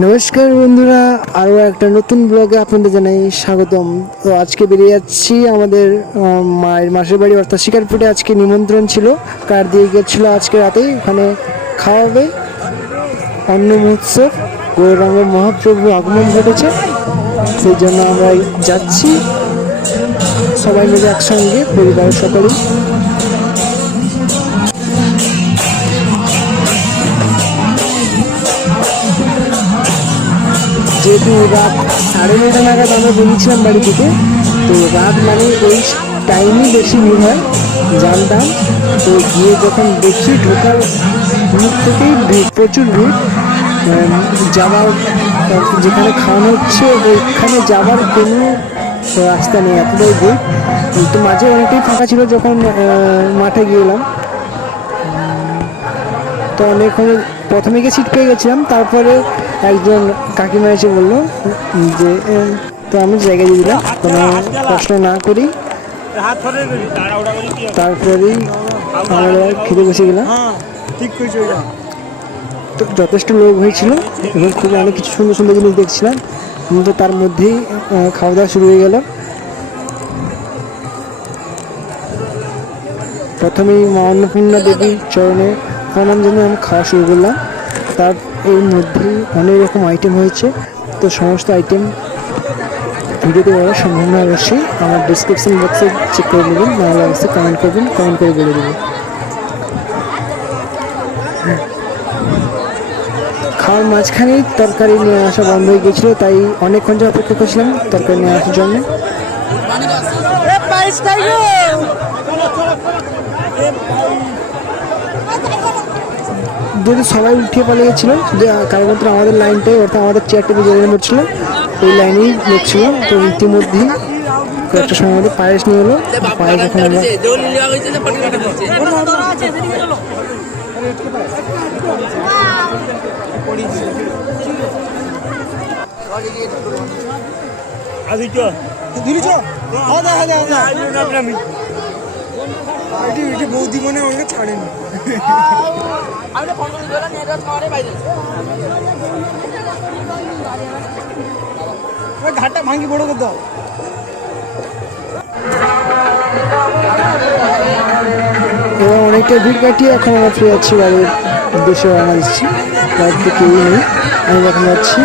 নমস্কার বন্ধুরা, আরও একটা নতুন ব্লগে আপনাদের জানাই স্বাগতম। তো আজকে বেরিয়ে যাচ্ছি আমাদের মায়ের মাসের বাড়ি অর্থাৎ শিকারপুরে। আজকে নিমন্ত্রণ ছিল, কার দিয়ে গিয়েছিলো আজকে রাতেই। ওখানে খাওয়াবে অন্ন মহোৎসব, গৌরাঙ্গ মহাপ্রভু আগমন ঘটেছে, সেই জন্য আমরা যাচ্ছি সবাই মিলে একসঙ্গে, পরিবারের সকলেই। যেহেতু রাত 9:30 নাগাদ আমরা বেরিয়েছিলাম বাড়ি থেকে, তো রাত মানে ওই টাইমই বেশি ভিড় হয়, জানতাম। তো গিয়ে যখন দেখি ঢোকার মুখ থেকেই ভিড়, প্রচুর ভিড়। যাওয়ার যেখানে খাওয়ানো হচ্ছে ওইখানে যাওয়ার কোনো রাস্তা নেই, এতটাই ভিড়। তো মাঝে অনেকটাই ফাঁকা ছিল যখন মাঠে গিয়েলাম। তো অনেকক্ষণ প্রথমে গিয়ে সিট পেয়ে গেছিলাম, তারপরে একজন কাকিমা এসে বললো যে তো আমি জায়গা দিয়ে দিলাম, কোনো প্রশ্ন না করি। তারপরেই আমরা খেতে বসে গেলাম। তো যথেষ্ট লোক হয়েছিল এবং খুব অনেক কিছু সুন্দর সুন্দর জিনিস দেখছিলাম, কিন্তু তার মধ্যেই খাওয়া দাওয়া শুরু হয়ে গেল। প্রথমেই মা অন্নপূর্ণা দেবীর চরণে প্রণাম জানিয়ে আমি খাওয়া শুরু করলাম। তার এর মধ্যেই অনেক রকম আইটেম হয়েছে, তো সমস্ত আইটেম ভিডিওতে বলা সম্ভব নয়। অবশ্যই আমার ডিসক্রিপশন বক্সে চেক করে নেবেন, নাহলে অবশ্যই কমেন্ট করবেন, কমেন্ট করে বলে দেবেন। খাওয়ার মাঝখানেই তরকারি নিয়ে আসা বন্ধ হয়ে গিয়েছিল, তাই অনেকক্ষণ যে অপেক্ষা করছিলাম তরকারি নিয়ে আসার জন্য। যদি সবাই উঠিয়ে পালিয়ে গেছিল, যে কারণমাত্র আমাদের লাইনটাই অর্থাৎ আমাদের চেয়ারটা জেনে পড়ছিল, ওই লাইনেই দেখছিল। তো ইতিমধ্যেই কয়েকটা সময় মধ্যে পায়েস নিয়ে এলো। পায়েস এখন আমরা বৌদি মনে আমাকে ছাড়েনি। ঘাটটা ভাঙি বড় করতে হবে। এবার অনেকটা ভিড় কাটিয়ে এখন আমরা ফিরে যাচ্ছি বাড়ির উদ্দেশ্যে রওনা দিচ্ছি। বাড়িতে কেউই নেই, আমি এখন যাচ্ছি।